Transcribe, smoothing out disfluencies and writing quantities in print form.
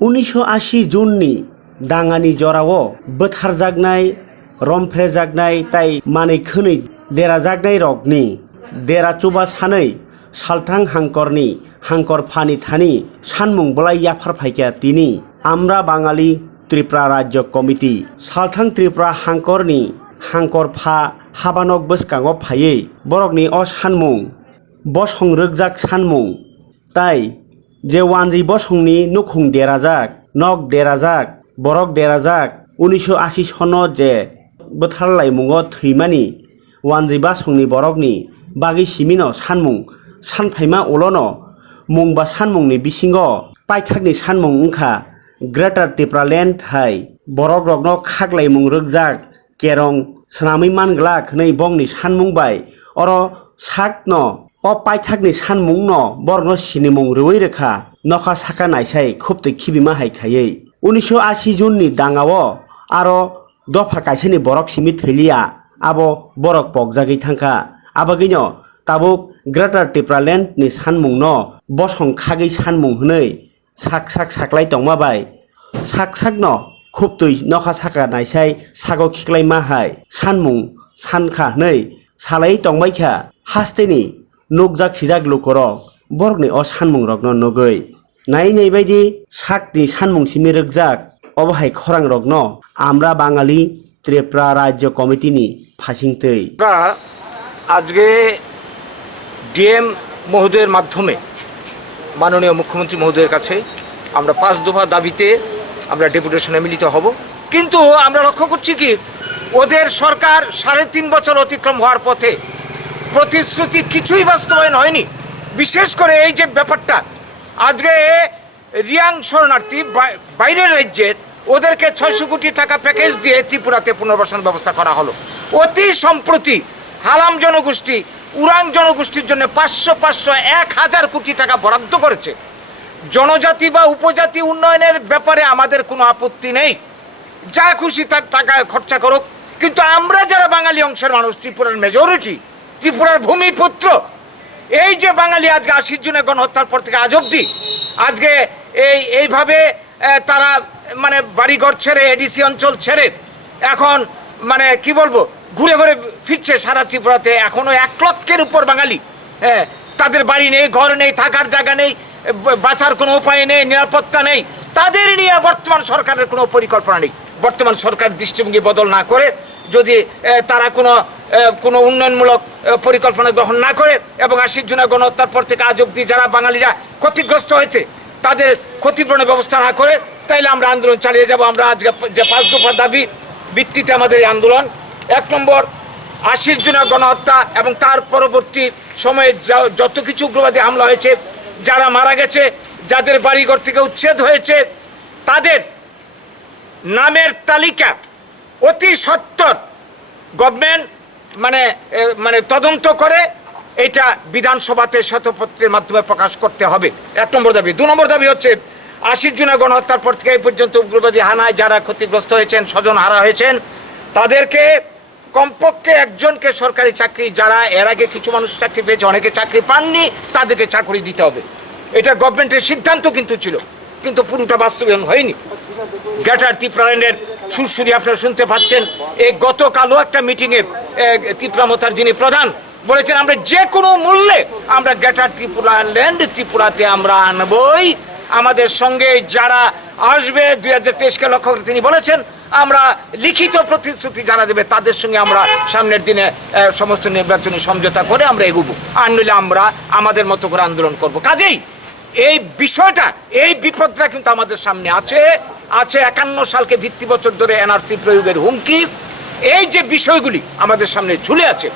1980 जुननि दाङानि जराव बोथारजागनाय रमफ्रेजागनाय ताइ मानै खोनै देराजागनाय रगनि देरा चुबा सानै सालथां हांकरनि हांकर फानि थानि सानमुं बलाय याफार फाइका तिनि आम्रा बाङालि त्रिपुरा राज्य कमिटि सालथां त्रिपुरा हांकरनि हांकर फा हाबानक बसकांग फायै बरकनि अ सानमुं बसं रोगजाक सानमुं ताइ जे वानजि बसंनि नुखुं देराजाक नक देराजाक बरक देराजाक 1980 सनो जे बोथार लाइमुंग थैमानि वानजि बासंनि बरकनि बागि सिमिनो सानमुं सानफाइमा उलनो मुंबा सानमुंनि बिसिंग पाइथाकनि सानमुं उंखा ग्रेटार टिप्रालेण्ड हाय बरक रगनो खागलाइमुं रोगजाक केरं सनामै मानग्लाक नै बंनि सानमुं बाय अर साक न अ पाइथाकनि सानमुं न बरनो सिनिमुं रवै रोखा नखा साका नायसाय खुबते खिबिमा हायखायै 1980 जुननि दाङाव आरो दफा काइसेनि बरक सिमि थैलिया आबो बरक पकजागै थांखा आबागैनो ताबुक ग्रेटार टिप्रालेण्ड नि सानमुं न बसं खागै सानमुं हनै साक साक साकलाय तंमाबाय साक साक न खुबतै नखा साका नायसाय सागो खिक्लाय माहाय सानमुं सानखा हनै सालाय तंबायखा हास्तेनि नुकजाक सिजाक लुकरक बरकनि अ सानमुं रगनो नगै नाय नै बायदि साकनि सानमुं सिमि रोगजाक अबहाय खरां रगनो आम्रा बाङालि त्रिपुरा राज्य कमिटिनि फासिंतै আজকে ডিএম মহোদয়ের মাধ্যমে মাননীয় মুখ্যমন্ত্রী মহোদয়ের কাছে আমরা 5 দফা দাবিতে আমরা ডেপুটেশনে মিলিত হব। কিন্তু আমরা লক্ষ্য করছি কি ওদের সরকার 3.5 বছর অতিক্রম হওয়ার পথে প্রতিশ্রুতি কিছুই বাস্তবায়ন হয়নি। বিশেষ করে এই যে ব্যাপারটা আজকে রিয়াং শরণার্থী বাইরের রাজ্যের ওদেরকে 600 কোটি টাকা প্যাকেজ দিয়ে ত্রিপুরাতে পুনর্বাসন ব্যবস্থা করা হলো। অতি সম্প্রতি হালাম জনগোষ্ঠী উরাং জনগোষ্ঠীর জন্য 500-1000 কোটি টাকা বরাদ্দ করেছে। জনজাতি বা উপজাতি উন্নয়নের ব্যাপারে আমাদের কোনো আপত্তি নেই, যা খুশি তার টাকা খরচা করুক। কিন্তু আমরা যারা বাঙালি অংশের মানুষ, ত্রিপুরার মেজরিটি, ত্রিপুরার ভূমিপুত্র, এই যে বাঙালি আজকে 80 জুনে গণহত্যার পর থেকে আজ অবধি আজকে এইভাবে তারা মানে বাড়িঘর ছেড়ে এডিসি অঞ্চল ছেড়ে এখন মানে কি বলবো ঘুরে ঘুরে ফিরছে সারা ত্রিপুরাতে। এখনো 1 লক্ষের উপর বাঙালি তাদের বাড়ি নেই, ঘর নেই, থাকার জায়গা নেই, বাঁচার কোনো উপায় নেই, নিরাপত্তা নেই। তাদের নিয়ে বর্তমান সরকারের কোনো পরিকল্পনা নেই। বর্তমান সরকার দৃষ্টিভঙ্গি বদল না করে যদি তারা কোনো উন্নয়নমূলক পরিকল্পনা গ্রহণ না করে এবং 80 জুনের গণহত্যার পর থেকে আজ অবধি যারা বাঙালিরা ক্ষতিগ্রস্ত হয়েছে তাদের ক্ষতিপূরণের ব্যবস্থা না করে, তাইলে আমরা আন্দোলন চালিয়ে যাব। আমরা আজকে যে 5 দফা দাবি ভিত্তিতে আমাদের এই আন্দোলন, 1 নম্বর 80 জুনের গণহত্যা এবং তার পরবর্তী সময়ে যত কিছু উগ্রবাদী হামলা হয়েছে, যারা মারা গেছে, যাদের বাড়িঘর থেকে উচ্ছেদ হয়েছে, তাদের নামের তালিকা অতি সত্বর গভর্নমেন্ট মানে তদন্ত করে এটা বিধানসভাতে শ্বেতপত্রের মাধ্যমে প্রকাশ করতে হবে। 1 নম্বর দাবি। 2 নম্বর দাবি হচ্ছে 80 জুনের গণহত্যার পর থেকে এই পর্যন্ত উগ্রবাদী হানায় যারা ক্ষতিগ্রস্ত হয়েছেন, স্বজন হারা হয়েছেন, তাদেরকে কমপক্ষে একজনকে সরকারি চাকরি, যারা এর আগে কিছু মানুষ চাকরি পেয়েছে, অনেকে চাকরি পাননি, তাদেরকে চাকরি দিতে হবে। এটা গভর্নমেন্টের সিদ্ধান্ত কিন্তু পুরোটা বাস্তবায়ন হয়নি। গ্রেটার ত্রিপুরাল্যান্ডের সুরসুরি আপনারা শুনতে পাচ্ছেন। এই গতকালও একটা মিটিংয়ে ত্রিপুরামতার যিনি প্রধান বলেছেন আমরা যে কোনো মূল্যে আমরা গ্রেটার ত্রিপুরাল্যান্ড ত্রিপুরাতে আমরা আনবই। আমাদের সঙ্গে যারা আসবে 2023-কে লক্ষ্য করে তিনি বলেছেন আমরা লিখিত প্রতিশ্রুতি যারা দেবে তাদের সঙ্গে আমরা সামনের দিনে সমস্ত নির্বাচনী সমঝোতা করে আমরা এগোবো, আর নইলে আমরা আমাদের মতো করে আন্দোলন করব। কাজেই এই বিষয়টা, এই বিপদটা কিন্তু আমাদের সামনে আছে। 51 সালকে ভিত্তি বছর ধরে এনআরসি প্রয়োগের হুমকি, এই যে বিষয়গুলি আমাদের সামনে ঝুলে আছে,